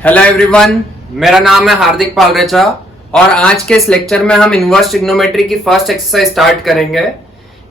Hello everyone, मेरा नाम है हार्दिक पालरेचा और आज के इस लेक्चर में हम इनवर्स ट्रिग्नोमेट्री की फर्स्ट एक्सरसाइज स्टार्ट करेंगे।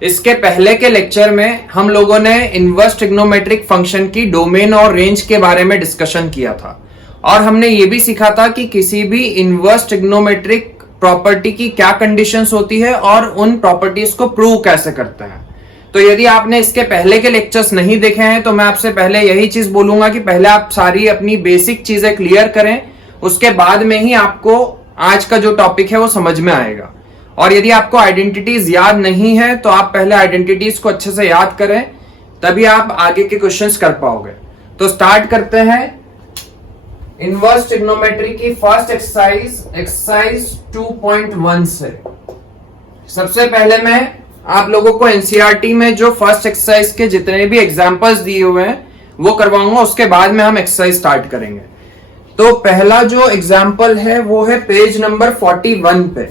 इसके पहले के लेक्चर में हम लोगों ने इनवर्स ट्रिग्नोमेट्रिक फंक्शन की डोमेन और रेंज के बारे में डिस्कशन किया था और हमने ये भी सीखा था कि किसी भी इनवर्स ट्रिग्नोमेट्रिक प्रॉपर्टी की क्या कंडीशंस होती है और उन प्रॉपर्टीज को प्रूव कैसे करते हैं। तो यदि आपने इसके पहले के लेक्चर्स नहीं देखे हैं तो मैं आपसे पहले यही चीज बोलूंगा कि पहले आप सारी अपनी बेसिक चीजें क्लियर करें, उसके बाद में ही आपको आज का जो टॉपिक है वो समझ में आएगा। और यदि आपको आइडेंटिटीज याद नहीं है तो आप पहले आइडेंटिटीज को अच्छे से याद करें, तभी आप आगे के क्वेश्चंस कर पाओगे। तो स्टार्ट करते हैं इनवर्स ट्रिग्नोमेट्री की फर्स्ट एक्सरसाइज 2.1 से। सबसे पहले मैं आप लोगों को एनसीईआरटी में जो फर्स्ट एक्सरसाइज के जितने भी एग्जांपल्स दिए हुए हैं वो करवाऊंगा, उसके बाद में हम एक्सरसाइज स्टार्ट करेंगे। तो पहला जो एग्जांपल है वो है पेज नंबर 41 पे।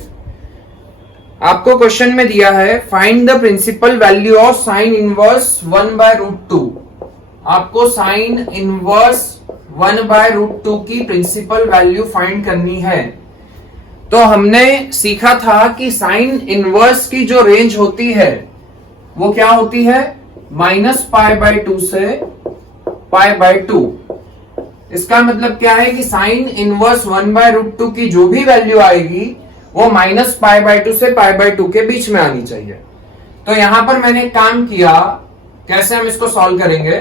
आपको क्वेश्चन में दिया है find the principal value of sine inverse 1/√2। आपको साइन इनवर्स 1/√2 की प्रिंसिपल वैल्यू फाइंड करनी है। तो हमने सीखा था कि साइन इनवर्स की जो रेंज होती है वो क्या होती है, -π/2 से π/2। इसका मतलब क्या है कि साइन इनवर्स 1/√2 की जो भी वैल्यू आएगी वो -π/2 से π/2 के बीच में आनी चाहिए। तो यहां पर मैंने एक काम किया, कैसे हम इसको सॉल्व करेंगे।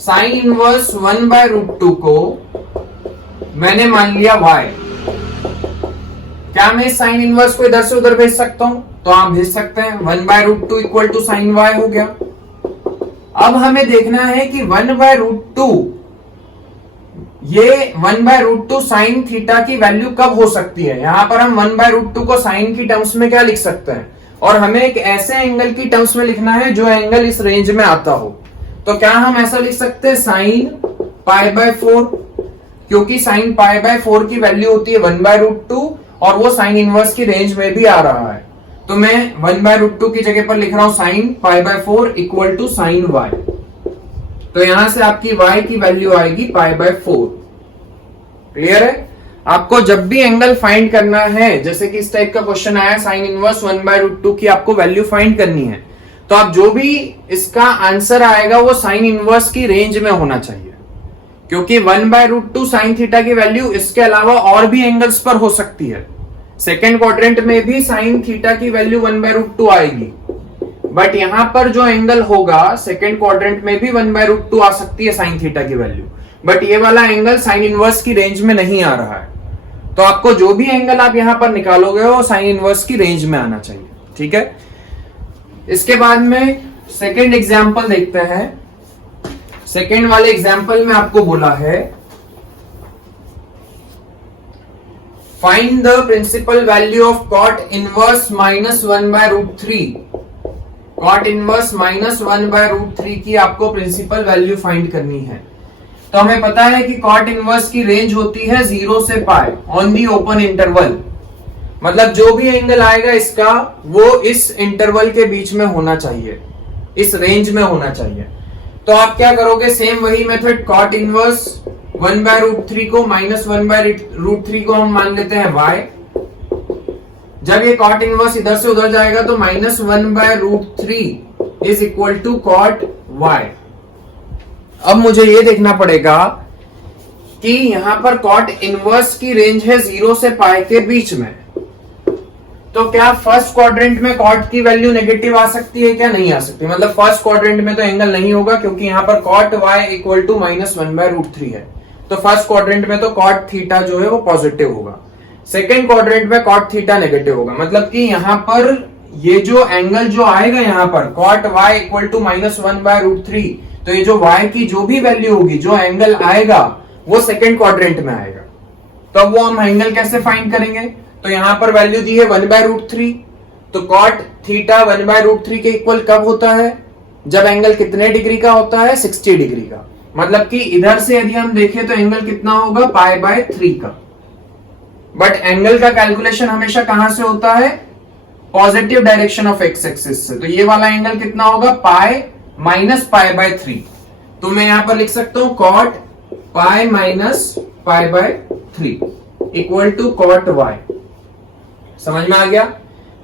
साइन इनवर्स 1/√2 को मैंने मान लिया y। क्या मैं साइन इनवर्स को इधर से उधर भेज सकता हूं? तो आप भेज सकते हैं। 1/√2 इक्वल टू साइन y हो गया। अब हमें देखना है कि 1/√2 ये 1/√2 साइन थीटा की वैल्यू कब हो सकती है। यहां पर हम 1/√2 को साइन की टर्म्स में क्या लिख सकते हैं, और हमें एक ऐसे एंगल की टर्म्स में लिखना है जो एंगल इस रेंज में आता हो। तो क्या हम ऐसा लिख सकते हैं साइन π/4, क्योंकि साइन π/4 की वैल्यू होती है 1/√2 और वो साइन इनवर्स की रेंज में भी आ रहा है। तो मैं 1/√2 की जगह पर लिख रहा हूं sine π/4 equal to sine y। तो यहां से आपकी y की वैल्यू आएगी π/4। क्लियर है? आपको जब भी एंगल फाइंड करना है, जैसे कि इस टाइप का क्वेश्चन आया साइन इनवर्स 1/√2 की आपको वैल्यू फाइंड करनी है, तो आप जो भी इसका आंसर आएगा वो साइन इनवर्स की रेंज में होना चाहिए, क्योंकि 1/√2 साइन थीटा की वैल्यू इसके अलावा और भी एंगल्स पर हो सकती है। सेकेंड क्वाड्रेंट में भी साइन थीटा की वैल्यू 1/√2 आएगी, बट यहां पर जो एंगल होगा सेकेंड क्वाड्रेंट में भी 1/√2 आ सकती है साइन थीटा की वैल्यू, बट ये वाला एंगल साइन इनवर्स की रेंज में नहीं आ रहा है। तो आपको जो भी एंगल आप यहां पर निकालोगे वो साइन इनवर्स की रेंज में आना चाहिए। ठीक है, इसके बाद में सेकेंड एग्जाम्पल देखते हैं। सेकेंड वाले एग्जाम्पल में आपको बोला है find the principal value of cot inverse -1/√3। Cot inverse -1/√3 की आपको प्रिंसिपल वैल्यू फाइंड करनी है। तो हमें पता है कि कॉट इनवर्स की रेंज होती है 0 से π ऑन दी ओपन इंटरवल। मतलब जो भी एंगल आएगा इसका वो इस इंटरवल के बीच में होना चाहिए, इस रेंज में होना चाहिए। तो आप क्या करोगे, सेम वही मेथड, कॉट इनवर्स 1/√3 को -1/√3 को हम मान लेते हैं y। जब ये कॉट इनवर्स इधर से उधर जाएगा तो -1/√3 is equal to cot y। अब मुझे ये देखना पड़ेगा कि यहां पर कॉट इनवर्स की रेंज है 0 से π के बीच में। तो क्या फर्स्ट क्वाड्रेंट में कॉट की वैल्यू नेगेटिव आ सकती है, क्या नहीं आ सकती? मतलब फर्स्ट क्वाड्रेंट में तो एंगल नहीं होगा क्योंकि यहां पर कॉट y इक्वल टू -1/√3 है। तो फर्स्ट क्वाड्रेंट में तो कॉट थीटा जो है वो पॉजिटिव होगा, सेकेंड क्वाड्रेंट में कॉट थीटा नेगेटिव होगा। मतलब कि यहां पर ये जो एंगल जो आएगा यहां पर कॉट y इक्वल टू -1/√3, तो ये जो y की जो भी वैल्यू होगी, जो एंगल आएगा वो सेकेंड क्वाड्रेंट में आएगा। तो अब वो हम एंगल कैसे फाइंड करेंगे? तो यहां पर वैल्यू दी है 1/√3, तो कॉट थीटा 1/√3 के इक्वल कब होता है, जब एंगल कितने डिग्री का होता है, 60 डिग्री का। मतलब कि इधर से यदि हम देखें तो एंगल कितना होगा, π/3 का। बट एंगल का कैलकुलेशन हमेशा कहां से होता है, positive direction of x axis से। तो ये वाला एंगल कितना होगा, पाई माइनस पाई बाय 3। तो मैं यहां पर लिख सकता हूं cot pi minus pi by 3 equal to cot y. समझ में आ गया?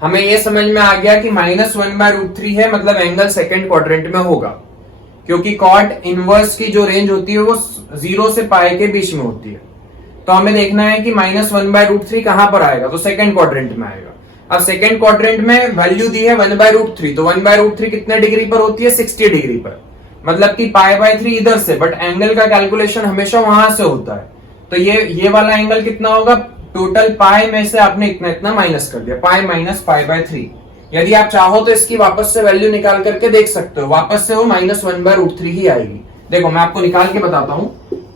हमें यह समझ में आ गया कि -1/√3 है, मतलब एंगल सेकेंड क्वाड्रेंट में होगा, क्योंकि कॉट इनवर्स की जो रेंज होती है वो 0 से पाई के बीच में होती है। तो हमें देखना है कि -1/√3 कहां पर आएगा, तो सेकेंड क्वाड्रेंट में आएगा। अब सेकेंड क्वाड्रेंट में वैल्यू दी है 1/√3, तो 1/√3 कितने डिग्री पर होती है? 60 डिग्री पर, मतलब कि π/3 इधर से, बट एंगल का कैलकुलेशन हमेशा वहां से होता है। तो ये वाला एंगल कितना होगा? टोटल पाई में से आपने इतना इतना माइनस कर दिया, पाई माइनस π/3। यदि आप चाहो तो इसकी वापस से वैल्यू निकाल करके देख सकते हो, वापस से वो -1/√3 ही आएगी। देखो मैं आपको निकाल के बताता हूं,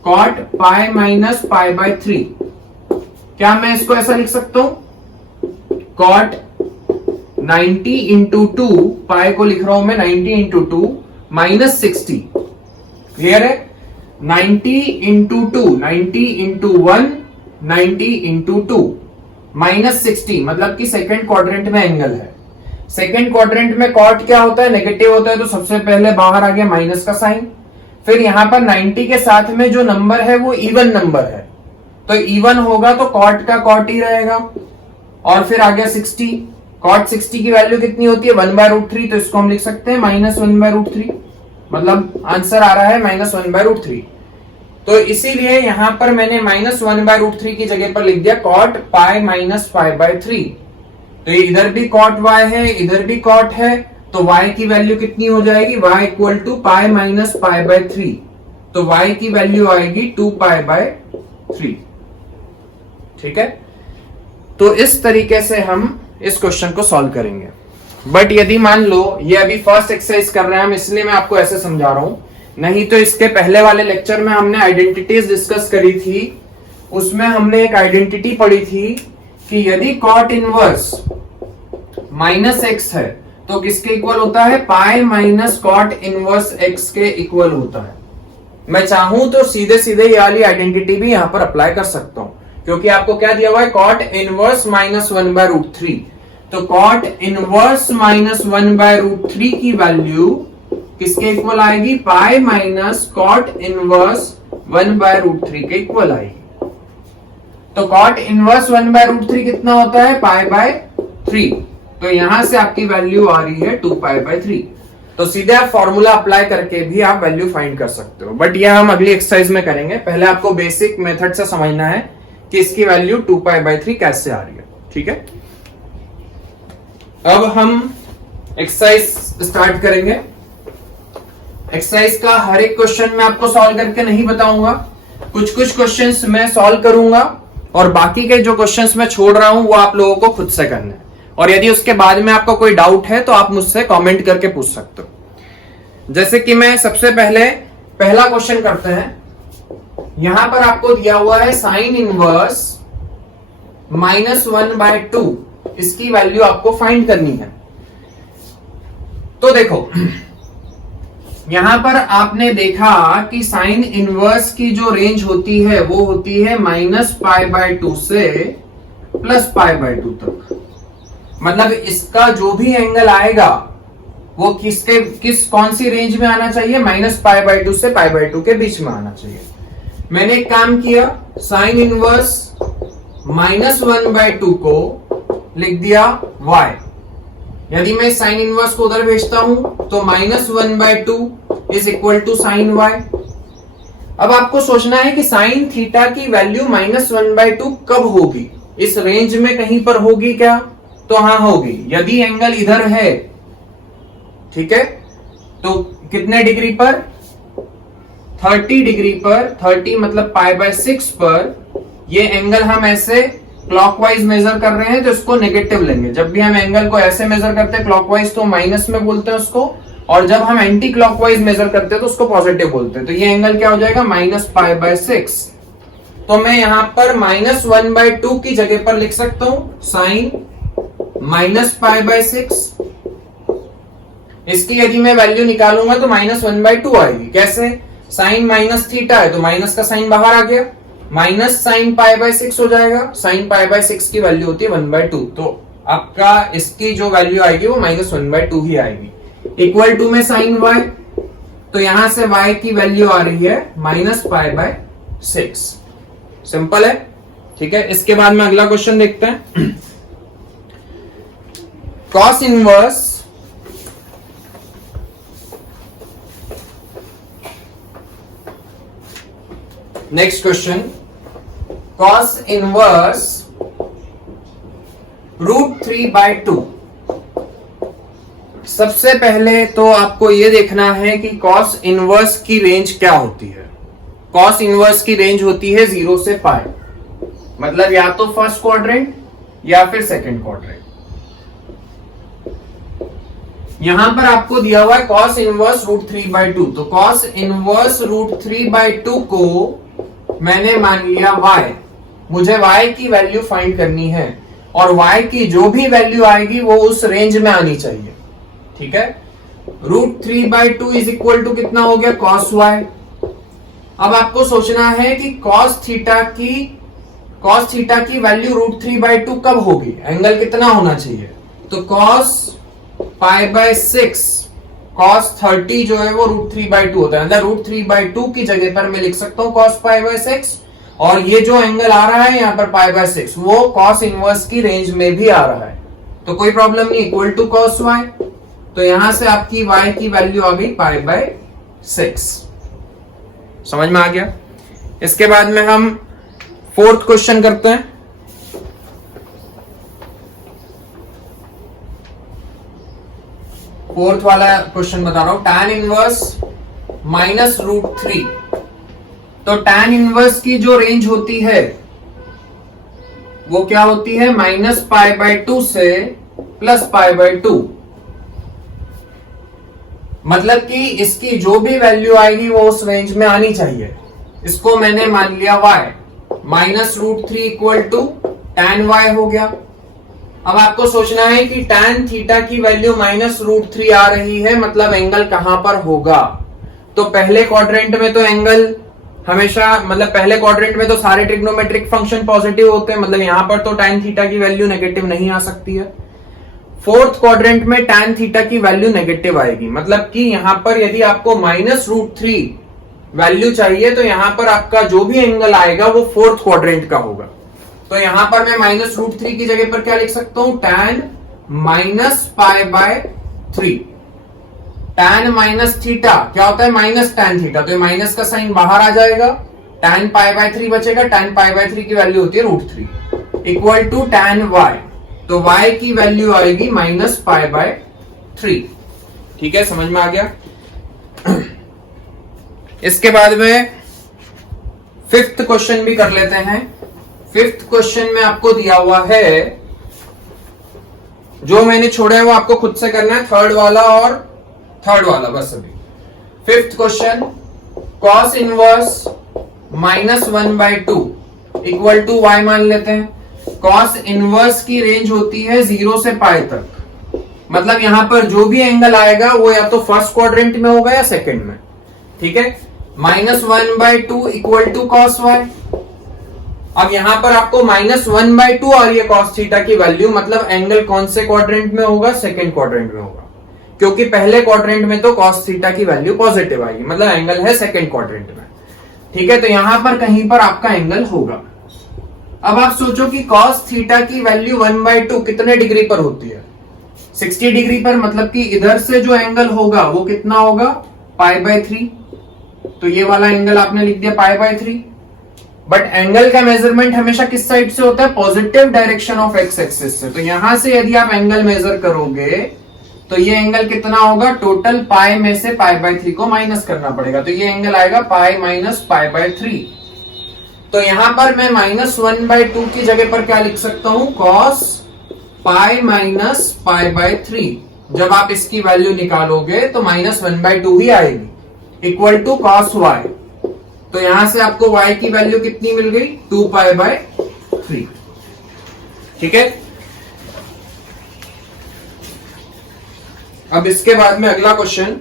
कॉट पाई माइनस π/3, क्या मैं इसको ऐसा लिख सकता हूं? कॉट 90 इंटू 2, पाई को लिख रहा हूं मैं 90 इंटू 2 माइनस 60। क्लियर है? 90 इंटू 2, 90 इंटू 1, 90 इंटू 2 माइनस 60, मतलब कि सेकेंड क्वाड्रेंट में एंगल है। सेकेंड क्वाड्रेंट में कॉट क्या होता है? नेगेटिव होता है, तो सबसे पहले बाहर आ गया माइनस का साइन। फिर यहां पर 90 के साथ में जो नंबर है वो इवन नंबर है, तो इवन होगा तो कॉट का कॉट ही रहेगा। और फिर आ गया 60, कॉट 60 की वैल्यू कितनी होती है? 1/√3, तो इसको हम लिख सकते हैं -1/√3, मतलब आंसर आ रहा है -1/√3। तो इसीलिए यहां पर मैंने -1/√3 की जगह पर लिख दिया कॉट पाई माइनस π/3। तो ये इधर भी कॉट y है, इधर भी कॉट है, तो y की वैल्यू कितनी हो जाएगी? y equal to pi minus π/3, तो y की वैल्यू आएगी 2π/3। ठीक है? तो इस तरीके से हम इस क्वेश्चन को सॉल्व करेंगे। बट यदि मान लो ये अभी फर्स्ट एक्सरसाइज कर रहे हैं हम, इसलिए मैं आपको ऐसे समझा रहा हूं, नहीं तो इसके पहले वाले लेक्चर में हमने आइडेंटिटीज डिस्कस करी थी। उसमें हमने एक आइडेंटिटी पढ़ी थी कि यदि कॉट इनवर्स -x है तो किसके इक्वल होता है? Pi minus cot inverse x के इक्वल होता है। मैं चाहूं तो सीधे सीधे ये वाली आइडेंटिटी भी यहां पर अप्लाई कर सकता हूं, क्योंकि आपको क्या दिया हुआ है? कॉट इनवर्स -1/√3, तो कॉट इनवर्स -1/√3 की वैल्यू किसके इक्वल आएगी? पाई माइनस कॉट इनवर्स 1/√3 के इक्वल आएगी। तो कॉट इनवर्स 1/√3 कितना होता है? π/3, तो यहां से आपकी वैल्यू आ रही है 2π/3। तो सीधे आप फॉर्मूला अप्लाई करके भी आप वैल्यू फाइंड कर सकते हो, बट यह हम अगली एक्सरसाइज में करेंगे। पहले आपको बेसिक मेथड से समझना है कि इसकी वैल्यू 2π/3 कैसे आ रही है। ठीक है? अब हम एक्सरसाइज स्टार्ट करेंगे। एक्सरसाइज का हर एक क्वेश्चन मैं आपको सॉल्व करके नहीं बताऊंगा, कुछ कुछ क्वेश्चंस मैं सॉल्व करूंगा और बाकी के जो क्वेश्चंस मैं छोड़ रहा हूं वो आप लोगों को खुद से करना है। और यदि उसके बाद में आपको कोई डाउट है तो आप मुझसे कमेंट करके पूछ सकते हो। जैसे कि मैं सबसे पहले पहला क्वेश्चन करते हैं। यहां पर आपको दिया हुआ है साइन इनवर्स -1/2, इसकी वैल्यू आपको फाइंड करनी है। तो देखो यहां पर आपने देखा कि साइन इनवर्स की जो रेंज होती है वो होती है -π/2 से +π/2 तक, मतलब इसका जो भी एंगल आएगा वो कौन सी रेंज में आना चाहिए? -π/2 से π/2 के बीच में आना चाहिए। मैंने एक काम किया, साइन इनवर्स -1/2 को लिख दिया y। यदि मैं साइन इनवर्स को उधर भेजता हूं तो -1/2 is equal to sine y। अब आपको सोचना है कि साइन थीटा की वैल्यू -1/2 कब होगी? इस रेंज में कहीं पर होगी क्या? तो हाँ होगी। यदि एंगल इधर है, ठीक है, तो कितने डिग्री पर? 30 डिग्री पर, 30 मतलब π/6 पर ये एंगल हम ऐसे क्लॉकवाइज मेजर कर रहे हैं तो इसको नेगेटिव लेंगे। जब भी हम एंगल को ऐसे मेजर करते हैं क्लॉकवाइज तो माइनस में बोलते हैं उसको, और जब हम एंटी क्लॉकवाइज मेजर करते हैं तो उसको पॉजिटिव बोलते हैं। तो ये एंगल क्या हो जाएगा? -π/6। तो मैं यहां पर -1/2 की जगह पर लिख सकता हूं साइन -π/6। इसकी यदि मैं वैल्यू निकालूंगा तो -1/2 आएगी। कैसे? साइन माइनस थीटा है तो माइनस का साइन बाहर आ गया, माइनस साइन π/6 हो जाएगा। साइन π/6 की वैल्यू होती है 1/2, तो आपका इसकी जो वैल्यू आएगी वो -1/2 ही आएगी। इक्वल टू में साइन y, तो यहां से y की वैल्यू आ रही है -π/6। सिंपल है। ठीक है, इसके बाद में अगला क्वेश्चन देखते हैं। Cos inverse next question, cos inverse √3/2। सबसे पहले तो आपको यह देखना है कि कॉस इनवर्स की रेंज क्या होती है। कॉस इनवर्स की रेंज होती है 0 से पाई, मतलब या तो फर्स्ट क्वाड्रेंट या फिर सेकंड क्वाड्रेंट। यहां पर आपको दिया हुआ है कॉस इनवर्स √3/2, तो कॉस इनवर्स √3/2 को मैंने मान लिया y। मुझे y की वैल्यू फाइंड करनी है और y की जो भी वैल्यू आएगी वो उस रेंज में आनी चाहिए। ठीक है, √3/2 इज इक्वल टू कितना हो गया, कॉस y। अब आपको सोचना है कि कॉस थीटा की वैल्यू √3/2 कब होगी, एंगल कितना होना चाहिए। तो कॉस π/6 cos 30 जो है वो √3/2 होता है, मतलब √3/2 की जगह पर मैं लिख सकता हूं cos π/6, और ये जो एंगल आ रहा है यहाँ पर π/6 वो cos इनवर्स की रेंज में भी आ रहा है, तो कोई प्रॉब्लम नहीं, इक्वल टू cos y। तो यहां से आपकी y की वैल्यू आ गई π/6। समझ में आ गया। इसके बाद में हम फोर्थ क्वेश्चन करते हैं। फोर्थ वाला क्वेश्चन बता रहा हूं, tan इनवर्स -√3। तो tan इनवर्स की जो रेंज होती है वो क्या होती है, -π/2 से +π/2। मतलब कि इसकी जो भी वैल्यू आएगी वो उस रेंज में आनी चाहिए। इसको मैंने मान लिया y, -√3 equal to tan y हो गया। अब आपको सोचना है कि tan थीटा की वैल्यू -√3 आ रही है, मतलब एंगल कहां पर होगा। तो पहले क्वाड्रेंट में तो एंगल हमेशा, मतलब पहले क्वाड्रेंट में तो सारे ट्रिग्नोमेट्रिक फंक्शन पॉजिटिव होते हैं, मतलब यहां पर तो tan थीटा की वैल्यू नेगेटिव नहीं आ सकती है। फोर्थ क्वाड्रेंट में tan थीटा की वैल्यू नेगेटिव आएगी, मतलब कि यहां पर यदि आपको -√3 वैल्यू चाहिए तो यहां पर आपका जो भी एंगल आएगा वो फोर्थ क्वाड्रेंट का होगा। तो यहां पर मैं -√3 की जगह पर क्या लिख सकता हूं, tan -π/3। tan माइनस थीटा क्या होता है, माइनस tan थीटा, तो माइनस का साइन बाहर आ जाएगा, tan π/3 बचेगा। tan π/3 की वैल्यू होती है √3 इक्वल टू tan y। तो y की वैल्यू आएगी -π/3। ठीक है, समझ में आ गया। इसके बाद में फिफ्थ क्वेश्चन भी कर लेते हैं। फिफ्थ क्वेश्चन में आपको दिया हुआ है, जो मैंने छोड़ा है वो आपको खुद से करना है, थर्ड वाला और थर्ड वाला बस। अभी fifth question, cos inverse -1/2 equal to y मान लेते हैं। कॉस इनवर्स की रेंज होती है 0 से पाई तक, मतलब यहां पर जो भी एंगल आएगा वो या तो फर्स्ट क्वाड्रेंट में होगा या सेकंड में। ठीक है, -1/2 इक्वल टू कॉस y। अब यहां पर आपको -1/2 आ रही है कॉस थीटा की वैल्यू, मतलब एंगल कौन से क्वाड्रेंट में होगा, सेकंड क्वाड्रेंट में होगा, क्योंकि पहले क्वाड्रेंट में तो कॉस थीटा की वैल्यू पॉजिटिव आएगी, मतलब एंगल है सेकंड क्वाड्रेंट में। ठीक है, तो यहां पर कहीं पर आपका एंगल होगा। अब आप सोचो कि कॉस थीटा की वैल्यू 1/2 कितने डिग्री पर होती है, 60 डिग्री पर, मतलब कि इधर से जो एंगल होगा वो कितना होगा, π/3। तो ये वाला एंगल आपने लिख दिया π/3। बट एंगल का मेजरमेंट हमेशा किस साइड से होता है, positive direction of x axis से। तो यहां से यदि आप एंगल मेजर करोगे तो ये एंगल कितना होगा, टोटल पाई में से π/3 को माइनस करना पड़ेगा, तो ये एंगल आएगा पाई - π/3। तो यहां पर मैं -1/2 की जगह पर क्या लिख सकता हूं, cos पाई - π/3। जब आप इसकी वैल्यू निकालोगे तो -1/2 ही आएगी, इक्वल टू cos y। तो यहां से आपको y की वैल्यू कितनी मिल गई, 2π/3। ठीक है, अब इसके बाद में अगला क्वेश्चन,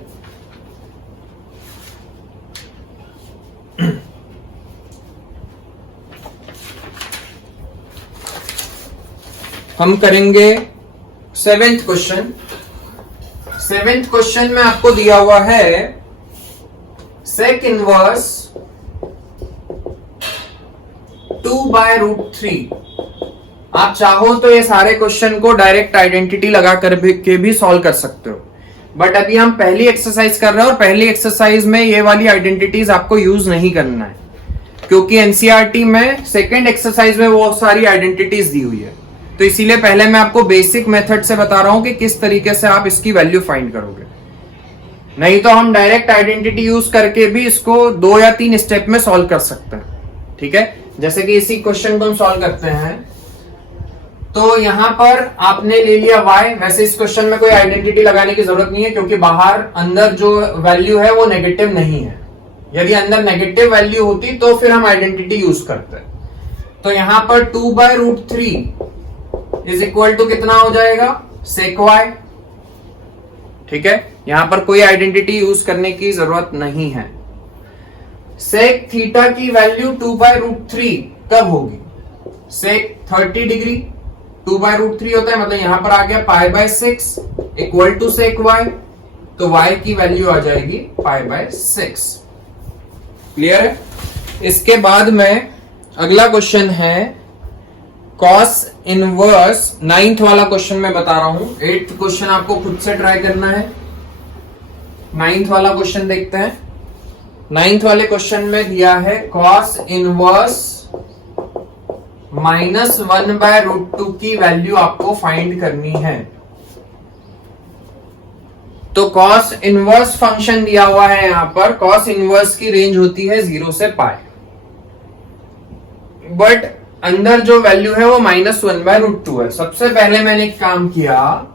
हम करेंगे सेवेंथ क्वेश्चन। सेवेंथ क्वेश्चन में आपको दिया हुआ है सेक इनवर्स 2/√3। आप चाहो तो ये सारे क्वेश्चन को डायरेक्ट आइडेंटिटी लगा कर के भी सॉल्व कर सकते हो, बट अभी हम पहली एक्सरसाइज कर रहे हैं और पहली एक्सरसाइज में ये वाली आइडेंटिटीज आपको यूज नहीं करना है, क्योंकि एनसीईआरटी में सेकेंड एक्सरसाइज में वो सारी आइडेंटिटीज दी हुई है। तो इसीलिए पहले मैं आपको बेसिक मेथड से बता रहा हूं कि किस तरीके से आप इसकी वैल्यू फाइंड करोगे। नहीं तो हम डायरेक्ट आइडेंटिटी यूज करके भी इसको 2 या 3 स्टेप में सॉल्व कर सकते हैं। ठीक है, जैसे कि इसी क्वेश्चन को हम सॉल्व करते हैं। तो यहां पर आपने ले लिया y। वैसे इस क्वेश्चन में कोई आइडेंटिटी लगाने की जरूरत नहीं है, क्योंकि बाहर अंदर जो वैल्यू है वो नेगेटिव नहीं है। यदि अंदर नेगेटिव वैल्यू होती तो फिर हम आइडेंटिटी यूज करते। तो यहां पर 2/√3 इज इक्वल टू कितना हो जाएगा, sec y। ठीक है, यहां पर कोई आइडेंटिटी यूज करने की जरूरत नहीं है। sec थीटा की वैल्यू 2/√3 कब होगी, sec 30 डिग्री 2/√3 होता है, मतलब यहां पर आ गया π/6 इक्वल टू sec y। तो y की वैल्यू आ जाएगी π/6। क्लियर है। इसके बाद में अगला क्वेश्चन है cos इनवर्स। 9th वाला क्वेश्चन मैं बता रहा हूं, 8th क्वेश्चन आपको खुद से ट्राई करना है। 9th वाला क्वेश्चन देखते हैं। 9th वाले क्वेश्चन में दिया है cos इनवर्स -1/√2 की वैल्यू आपको फाइंड करनी है। तो cos इनवर्स फंक्शन दिया हुआ है यहां पर। cos इनवर्स की रेंज होती है 0 से पाई, बट अंदर जो वैल्यू है वो -1/√2 है। सबसे पहले मैंने एक काम किया,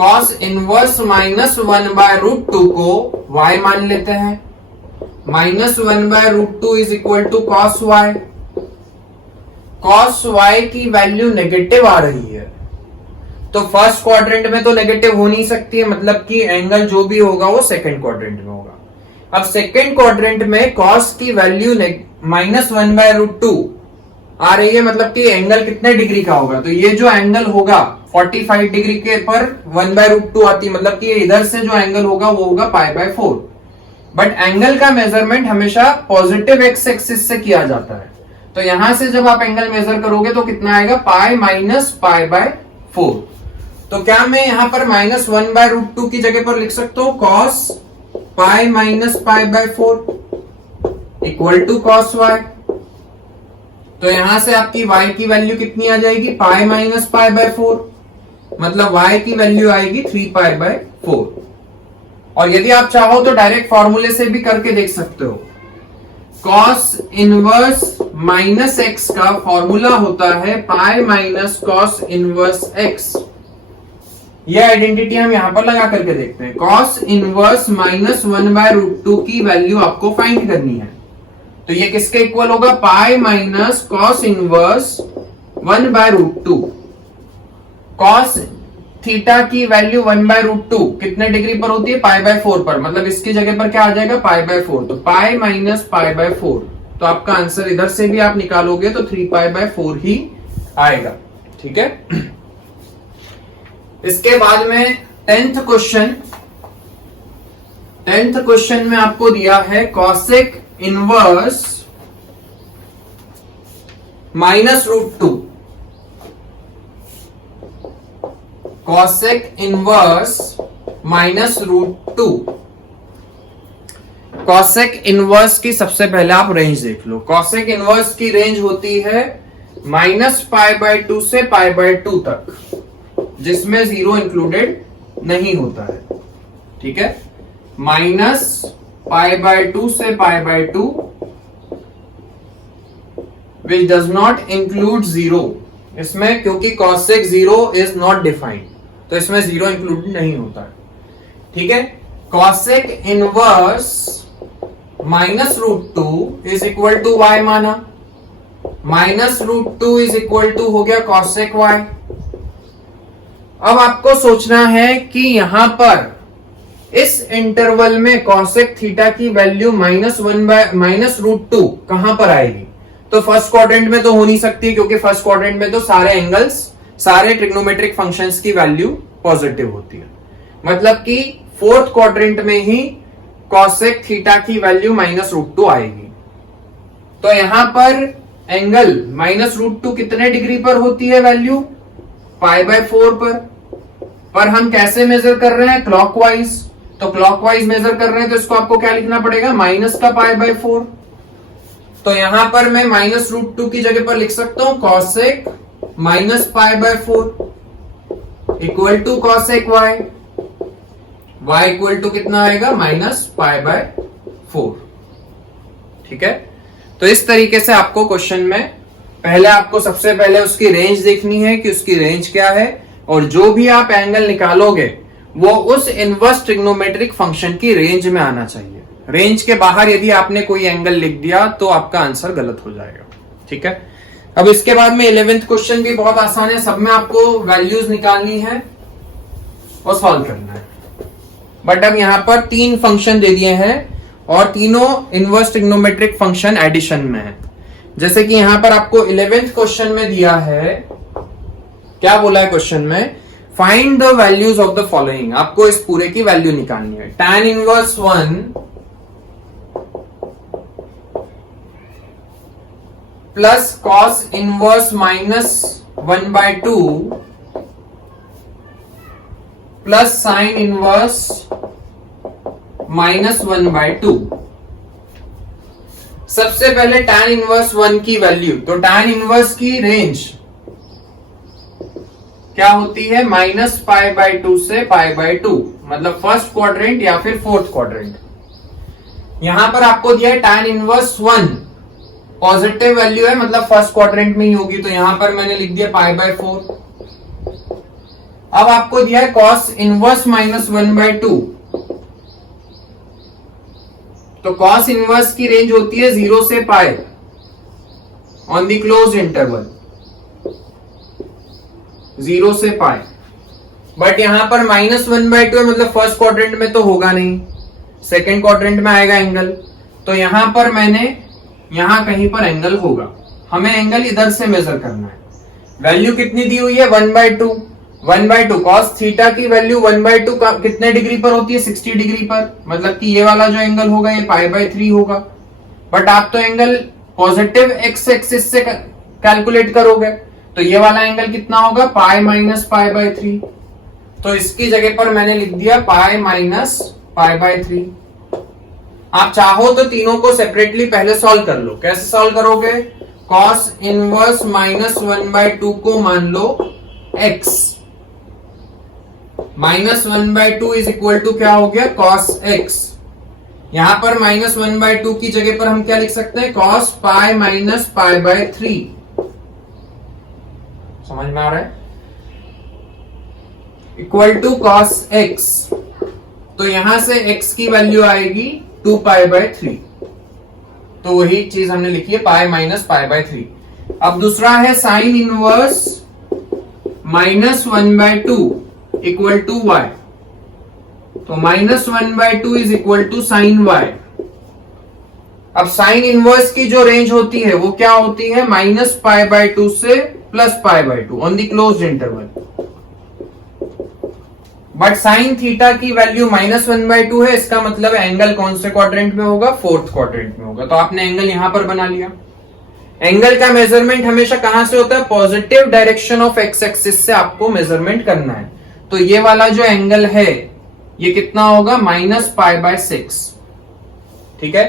cos इनवर्स -1/√2 को y मान लेते हैं। -1/√2 is equal to cos y। cos y की वैल्यू नेगेटिव आ रही है, तो फर्स्ट क्वाड्रेंट में तो नेगेटिव हो नहीं सकती है, मतलब कि एंगल जो भी होगा वो सेकंड क्वाड्रेंट में होगा। अब सेकंड क्वाड्रेंट में cos की वैल्यू -1/√2 आ रही है, मतलब कि एंगल कितने डिग्री का होगा। तो ये जो एंगल होगा 45 डिग्री के पर 1/√2 आती है, मतलब कि इधर से जो एंगल होगा वो होगा π/4। बट एंगल का मेजरमेंट हमेशा पॉजिटिव एक्स एक्सिस से किया जाता है। तो यहां से जब आप एंगल मेजर करोगे तो कितना आएगा, पाई माइनस π/4। तो क्या मैं यहां पर -1/√2 की जगह पर लिख सकता हूं cos pi minus π/4 equal to cos y। तो यहां से आपकी y की वैल्यू कितनी आ जाएगी, पाई माइनस π/4, मतलब y की वैल्यू आएगी 3π/4। और यदि आप चाहो तो डायरेक्ट फॉर्मूले से भी करके देख सकते हो। cos इनवर्स -x का फॉर्मूला होता है pi minus cos inverse x। ये आइडेंटिटी हम यहां पर लगा करके देखते हैं। cos इनवर्स -1/√2 की वैल्यू आपको फाइंड करनी है। तो ये किसके इक्वल होगा, pi minus cos inverse 1/√2। cos theta की वैल्यू 1/√2 कितने डिग्री पर होती है, π/4 पर, मतलब इसकी जगह पर क्या आ जाएगा, π/4। तो पाई माइनस π/4, तो आपका आंसर इधर से भी आप निकालोगे तो 3π/4 ही आएगा। ठीक है। इसके बाद में 10th क्वेश्चन में आपको दिया है cosec inverse -√2। cosec inverse -√2। cosec inverse की सबसे पहले आप रेंज देख लो। cosec इनवर्स की रेंज होती है -π/2 से π/2 तक, जिसमें 0 इंक्लूडेड नहीं होता है। ठीक है, -π/2 से π/2 विच डज नॉट इंक्लूड 0। इसमें क्योंकि cosec 0 इज नॉट डिफाइंड, तो इसमें 0 इंक्लूड नहीं होता है। ठीक है, cosec inverse -√2 is equal to y माना, -√2 इज इक्वल टू हो गया cosec y। अब आपको सोचना है कि यहां पर इस इंटरवल में cosec थीटा की वैल्यू -√2 कहां पर आएगी। तो फर्स्ट क्वाड्रेंट में तो हो नहीं सकती, क्योंकि फर्स्ट क्वाड्रेंट में तो सारे एंगल्स, सारे ट्रिग्नोमेट्रिक फंक्शंस की वैल्यू पॉजिटिव होती है। मतलब कि फोर्थ क्वाड्रेंट में ही cosec थीटा की वैल्यू -√2 आएगी। तो यहां पर एंगल -√2 कितने डिग्री पर होती है वैल्यू? π/4 पर हम कैसे मेजर कर रहे हैं? क्लॉकवाइज। तो क्लॉकवाइज मेजर कर रहे हैं तो इसको आपको क्या लिखना पड़ेगा? माइनस का π/4। तो यहां पर मैं -√2 की जगह पर लिख सकता हूं cosec -π/4 equal to cosec y। y equal to कितना आएगा? -π/4। ठीक है। तो इस तरीके से आपको क्वेश्चन में पहले आपको सबसे पहले उसकी रेंज देखनी है कि उसकी रेंज क्या है, और जो भी आप एंगल निकालोगे वो उस इनवर्स ट्रिग्नोमेट्रिक फंक्शन की रेंज में आना चाहिए। रेंज के बाहर यदि आपने कोई एंगल लिख दिया तो आपका आंसर गलत हो जाएगा। ठीक है। अब इसके बाद में 11th क्वेश्चन भी बहुत आसान है, सब में आपको वैल्यूज निकालनी है और सॉल्व करना है। बट अब यहां पर 3 फंक्शन दे दिए हैं और तीनों इनवर्स ट्रिग्नोमेट्रिक फंक्शन एडिशन में है। जैसे कि यहां पर आपको 11th क्वेश्चन में दिया है, क्या बोला है क्वेश्चन में? Find the values of the following. आपको इस पूरे की वैल्यू निकालनी है। tan inverse 1 plus cos inverse -1/2 plus sign inverse -1/2। सबसे पहले tan इनवर्स 1 की वैल्यू, तो tan इनवर्स की रेंज क्या होती है? -π/2 से π/2, मतलब फर्स्ट क्वाड्रेंट या फिर फोर्थ क्वाड्रेंट। यहां पर आपको दिया है tan इनवर्स 1 पॉजिटिव वैल्यू है, मतलब फर्स्ट क्वाड्रेंट में ही होगी, तो यहां पर मैंने लिख दिया π/4। अब आपको दिया है cos इनवर्स -1/2, तो cos इनवर्स की रेंज होती है 0 से π ऑन द क्लोज इंटरवल, 0 से π। बट यहां पर -1/2 है, मतलब फर्स्ट क्वाड्रेंट में तो होगा नहीं, सेकेंड क्वाड्रेंट में आएगा एंगल। तो यहां पर मैंने यहां कहीं पर एंगल होगा, हमें एंगल इधर से मेजर करना है। वैल्यू कितनी दी हुई है? 1/2 cos थीटा की वैल्यू 1/2 का कितने डिग्री पर होती है? 60 डिग्री पर, मतलब कि ये वाला जो एंगल होगा ये π/3 होगा। बट आप तो एंगल पॉजिटिव एक्स एक्सिस से कैलकुलेट करोगे, तो ये वाला एंगल कितना होगा? π-π/3। तो इसकी जगह पर मैंने लिख दिया π-π/3। आप चाहो तो तीनों को सेपरेटली पहले सॉल्व कर लो। कैसे सॉल्व करोगे? cos इनवर्स -1/2 को मान लो x, -1/2 इज इक्वल टू क्या हो गया? cos x। यहां पर -1/2 की जगह पर हम क्या लिख सकते हैं? cos π-π/3। समझ में आ रहा है? इक्वल टू cos x, तो यहां से x की वैल्यू आएगी 2π/3, तो वही चीज हमने लिखी है π-π/3। अब दूसरा है sine inverse -1/2 equal to y, तो -1/2 is equal to sine y। अब साइन इनवर्स की जो रेंज होती है वो क्या होती है? -π/2 से +π/2 on the closed interval. But sine theta की वैल्यू -1/2 है, इसका मतलब एंगल कौन से क्वाड्रेंट में होगा? फोर्थ क्वाड्रेंट में होगा। तो आपने एंगल यहां पर बना लिया। एंगल का मेजरमेंट हमेशा कहां से होता है? Positive direction of x axis से आपको मेजरमेंट करना है। तो ये वाला जो एंगल है ये कितना होगा? -π/6। ठीक है।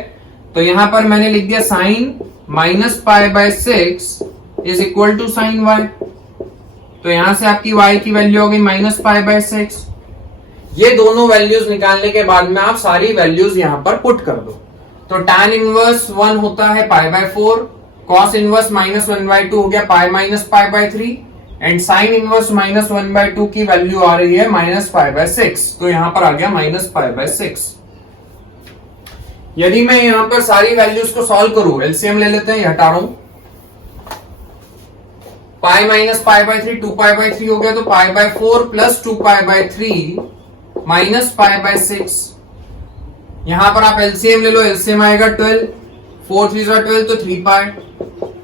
तो यहां पर मैंने लिख दिया sine -π/6 is equal to sine y। तो यहां से आपकी y की वैल्यू हो गई -π/6। ये दोनों वैल्यूज निकालने के बाद में आप सारी वैल्यूज यहां पर पुट कर दो। तो tan इनवर्स 1 होता है π/4, cos इनवर्स -1/2 हो गया π-π/3, एंड साइन इनवर्स -1/2 की वैल्यू आ रही है -π/6, तो यहां पर आ गया -π/6। यदि मैं यहां पर सारी वैल्यूज को सॉल्व करूं, एलसीएम ले लेते हैं, ये हटा रहा हूं। π-π/3 2π/3 हो गया, तो π/4 प्लस 2π/3 माइनस π/6। यहां पर आप एलसीएम ले लो, एलसीएम आएगा 12, 4 3 12 तो 3π,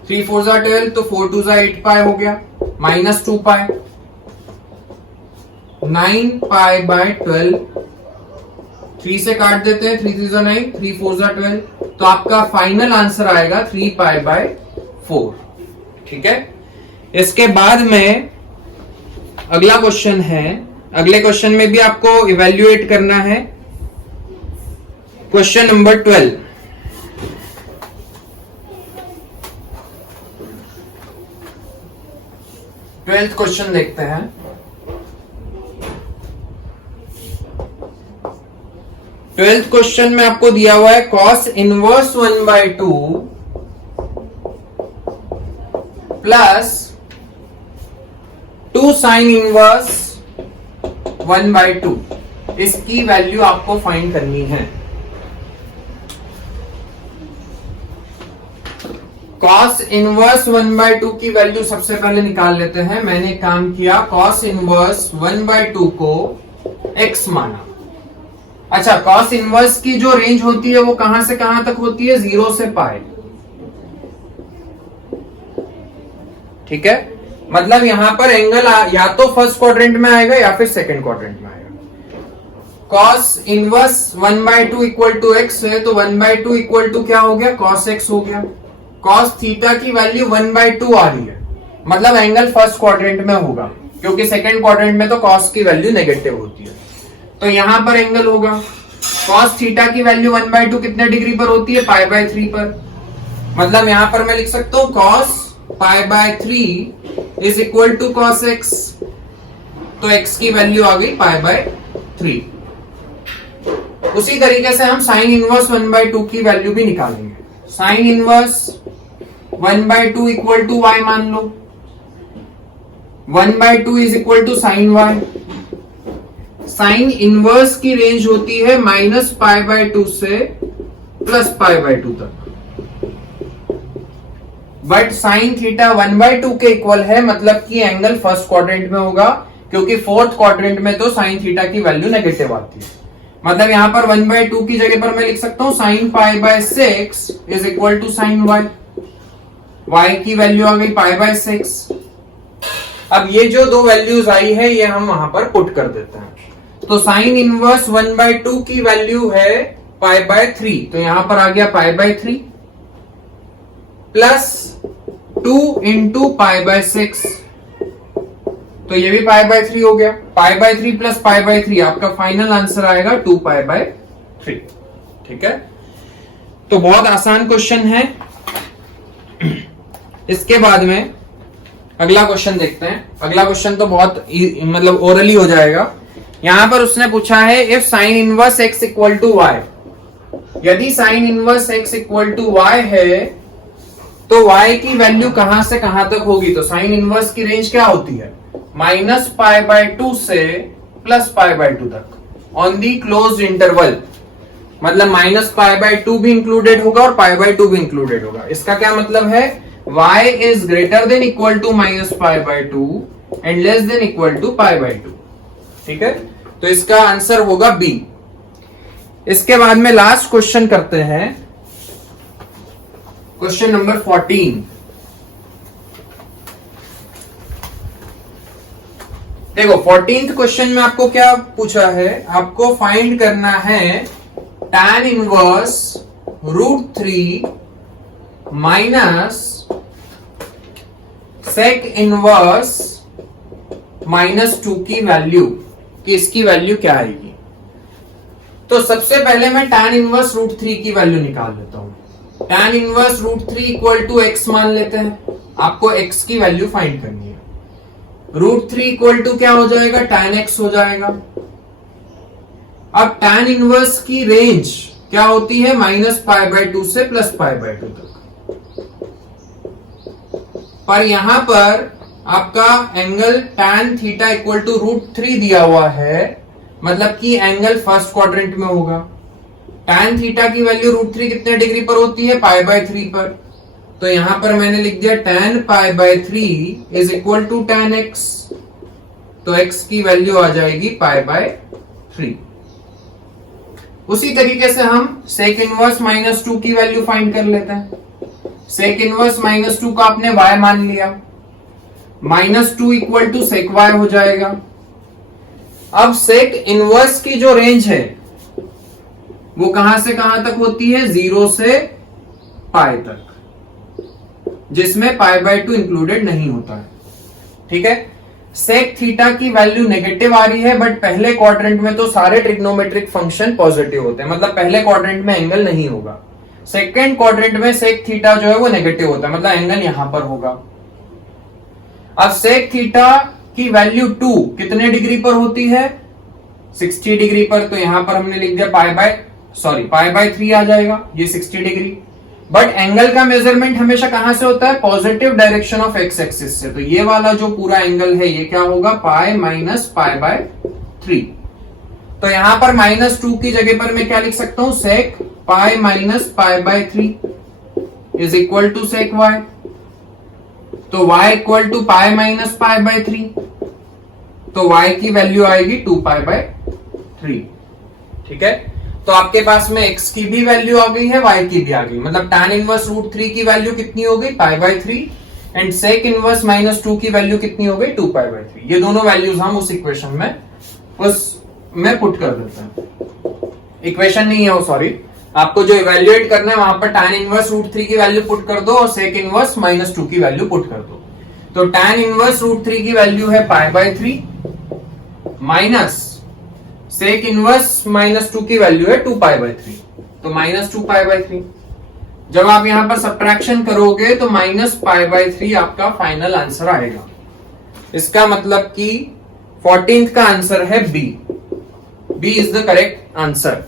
3 4 12 तो 4 2 8π हो गया, माइनस 2π, 9π/12। 3 से काट देते हैं, 3 3 9, 3 4 12, तो आपका फाइनल आंसर आएगा 3π/4। 4। ठीक है, इसके बाद में अगला क्वेश्चन है। अगले क्वेश्चन में भी आपको इवेल्युएट करना है। Question number 12। ट्वेल्थ क्वेश्चन देखते हैं। ट्वेल्थ क्वेश्चन में आपको दिया हुआ है cos inverse 1/2 plus 2 sign inverse 1/2। इसकी वैल्यू आपको फाइंड करनी है। cos इनवर्स 1/2 की वैल्यू सबसे पहले निकाल लेते हैं। मैंने काम किया, cos इनवर्स 1/2 को x माना। अच्छा, cos इनवर्स की जो रेंज होती है वो कहां से कहां तक होती है? 0 से पाई। ठीक है, मतलब यहां पर एंगल या तो फर्स्ट क्वाड्रेंट में आएगा या फिर सेकंड क्वाड्रेंट में आएगा। cos inverse 1/2 equal to x है, तो 1/2 इक्वल टू क्या हो गया? cos x हो गया। cos थीटा की वैल्यू 1/2 आ रही है, मतलब एंगल फर्स्ट क्वाड्रेंट में होगा, क्योंकि सेकंड क्वाड्रेंट में तो cos की वैल्यू नेगेटिव होती है। तो यहां पर एंगल होगा cos थीटा की वैल्यू 1/2 कितने डिग्री पर होती है? π/3 पर। मतलब यहां पर मैं लिख सकता हूं cos π/3 is equal to cos x। तो x की वैल्यू आ गई π/3। उसी तरीके से हम साइन इनवर्स 1/2 की वैल्यू भी निकालेंगे। Sine inverse 1/2 equal to y मान लो। 1/2 is equal to sine y। Sine inverse की रेंज होती है -π/2 से +π/2 तक, बट साइन थीटा 1/2 के इक्वल है, मतलब कि एंगल फर्स्ट क्वाड्रेंट में होगा, क्योंकि फोर्थ क्वाड्रेंट में तो साइन थीटा की वैल्यू नेगेटिव आती है। मतलब यहां पर 1/2 की जगह पर मैं लिख सकता हूं sine π/6 is equal to sine y। y की वैल्यू आ गई π/6। अब ये जो दो वैल्यूज आई है ये हम वहां पर पुट कर देते हैं। तो साइन इनवर्स 1/2 की वैल्यू है π/3, तो यहां पर आ गया π/3 प्लस 2 इंटू π/6, तो ये भी π/3 हो गया। π/3 प्लस π/3 आपका फाइनल आंसर आएगा 2π/3। ठीक है, तो बहुत आसान क्वेश्चन है। इसके बाद में अगला क्वेश्चन देखते हैं। अगला क्वेश्चन तो बहुत मतलब ओरली हो जाएगा। यहां पर उसने पूछा है if sine inverse x equal to y। यदि sine inverse x equal to y है तो y की वैल्यू कहां से कहां तक होगी? तो साइन इनवर्स की रेंज क्या होती है? -π/2 से +π/2 तक ऑन दी क्लोज्ड इंटरवल। मतलब -π/2 भी इंक्लूडेड होगा और π/2 भी इंक्लूडेड होगा। इसका क्या मतलब है? y is greater than equal to -π/2 and less than equal to π/2। ठीक है, तो इसका आंसर होगा बी। इसके बाद में लास्ट क्वेश्चन करते हैं, क्वेश्चन नंबर 14। देखो 14th क्वेश्चन में आपको क्या पूछा है? आपको फाइंड करना है tan inverse √3 minus sec inverse -2 की वैल्यू, कि इसकी वैल्यू क्या आएगी। तो सबसे पहले मैं tan इनवर्स √3 की वैल्यू निकाल लेता हूं। tan inverse √3 equal to x मान लेते हैं। आपको x की वैल्यू फाइंड करनी है। √3 इक्वल टू क्या हो जाएगा? tan x हो जाएगा। अब tan इनवर्स की रेंज क्या होती है? -π/2 से +π/2 तक। पर यहां पर आपका angle tan theta equal to √3 दिया हुआ है, मतलब कि एंगल फर्स्ट क्वाड्रेंट में होगा। tan थीटा की वैल्यू √3 कितने डिग्री पर होती है? π/3 पर। तो यहां पर मैंने लिख दिया tan π/3 is equal to tan x। तो x की वैल्यू आ जाएगी π/3। उसी तरीके से हम sec इनवर्स -2 की वैल्यू फाइंड कर लेते हैं। sec इनवर्स -2 का आपने y मान लिया, -2 इक्वल टू sec y हो जाएगा। अब sec इनवर्स की जो रेंज है वो कहां से कहां तक होती है? 0 से पाई तक। जिसमें π/2 इंक्लूडेड नहीं होता है। ठीक है, सेक थीटा की वैल्यू नेगेटिव आ रही है, बट पहले क्वाड्रेंट में तो सारे ट्रिग्नोमेट्रिक फंक्शन पॉजिटिव होते हैं, मतलब पहले क्वाड्रेंट में एंगल नहीं होगा। सेकेंड क्वाड्रेंट में सेक थीटा जो है वो नेगेटिव होता है, मतलब एंगल यहां पर होगा। अब सेक थीटा की वैल्यू 2 कितने डिग्री पर होती है? 60 डिग्री पर, तो यहां पर हमने लिख दिया π/3 आ जाएगा, ये 60 डिग्री। बट एंगल का मेजरमेंट हमेशा कहां से होता है? Positive direction of x axis से। तो ये वाला जो पूरा एंगल है ये क्या होगा? Pi minus π/3। तो यहां पर -2 की जगह पर मैं क्या लिख सकता हूं? Sec pi minus π/3 is equal to sec y। तो y equal to pi minus π/3, तो y की वैल्यू आएगी 2π/3। ठीक है, तो आपके पास में x की भी वैल्यू आ गई है, y की भी आ गई, मतलब tan इनवर्स √3 की वैल्यू कितनी हो गई? π/3, एंड सेक इनवर्स -2 की वैल्यू कितनी हो गई? 2π/3। ये दोनों वैल्यूज हम उस इक्वेशन में पुट कर देते हैं। इक्वेशन नहीं है वो, सॉरी, आपको जो इवेल्युएट करना है वहां पर tan इनवर्स √3 की वैल्यू पुट कर दो और सेक इनवर्स -2 की वैल्यू पुट कर दो। तो tan इनवर्स √3 की वैल्यू है π/3 माइनस सेक इनवर्स -2 की वैल्यू है 2π/3, तो -2π/3। जब आप यहां पर सब्ट्रैक्शन करोगे तो -π/3 आपका फाइनल आंसर आएगा। इसका मतलब कि 14th का आंसर है B. B is the correct answer.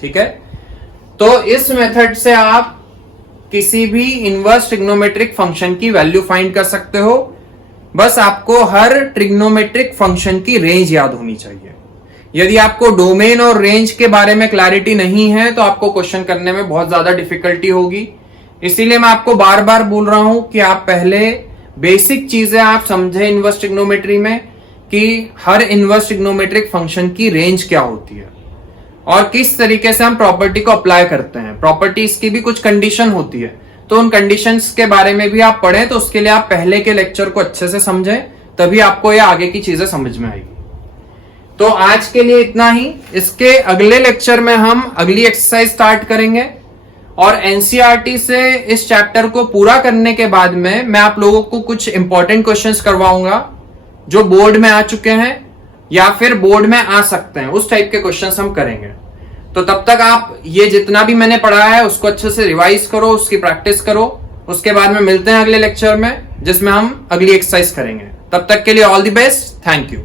ठीक है, तो इस मेथड से आप किसी भी इनवर्स ट्रिग्नोमेट्रिक फंक्शन की वैल्यू फाइंड कर सकते हो। बस आपको हर ट्रिग्नोमेट्रिक फंक्शन की रेंज याद होनी चाहिए। यदि आपको डोमेन और रेंज के बारे में क्लैरिटी नहीं है तो आपको क्वेश्चन करने में बहुत ज्यादा डिफिकल्टी होगी। इसीलिए मैं आपको बार बार बोल रहा हूं कि आप पहले बेसिक चीजें आप समझे इनवर्स ट्रिग्नोमेट्री में, कि हर इनवर्स ट्रिग्नोमेट्रिक फंक्शन की रेंज क्या होती है और किस तरीके से हम प्रॉपर्टी को अप्लाई करते हैं। प्रॉपर्टीज की भी कुछ कंडीशन होती है, तो उन कंडीशंस के बारे में भी आप पढ़ें। तो उसके लिए आप पहले के लेक्चर को अच्छे से समझें, तभी आपको ये आगे की चीजें समझ में आएगी। तो आज के लिए इतना ही। इसके अगले लेक्चर में हम अगली एक्सरसाइज स्टार्ट करेंगे और एनसीईआरटी से इस चैप्टर को पूरा करने के बाद में मैं आप लोगों को कुछ इंपॉर्टेंट क्वेश्चंस करवाऊंगा जो बोर्ड में आ चुके हैं या फिर बोर्ड में आ सकते हैं, उस टाइप के क्वेश्चंस हम करेंगे। तो तब तक आप ये जितना भी मैंने पढ़ा है उसको अच्छे से रिवाइज करो, उसकी प्रैक्टिस करो। उसके बाद में मिलते हैं अगले लेक्चर में जिसमें हम अगली एक्सरसाइज करेंगे। तब तक के लिए all the best, thank you.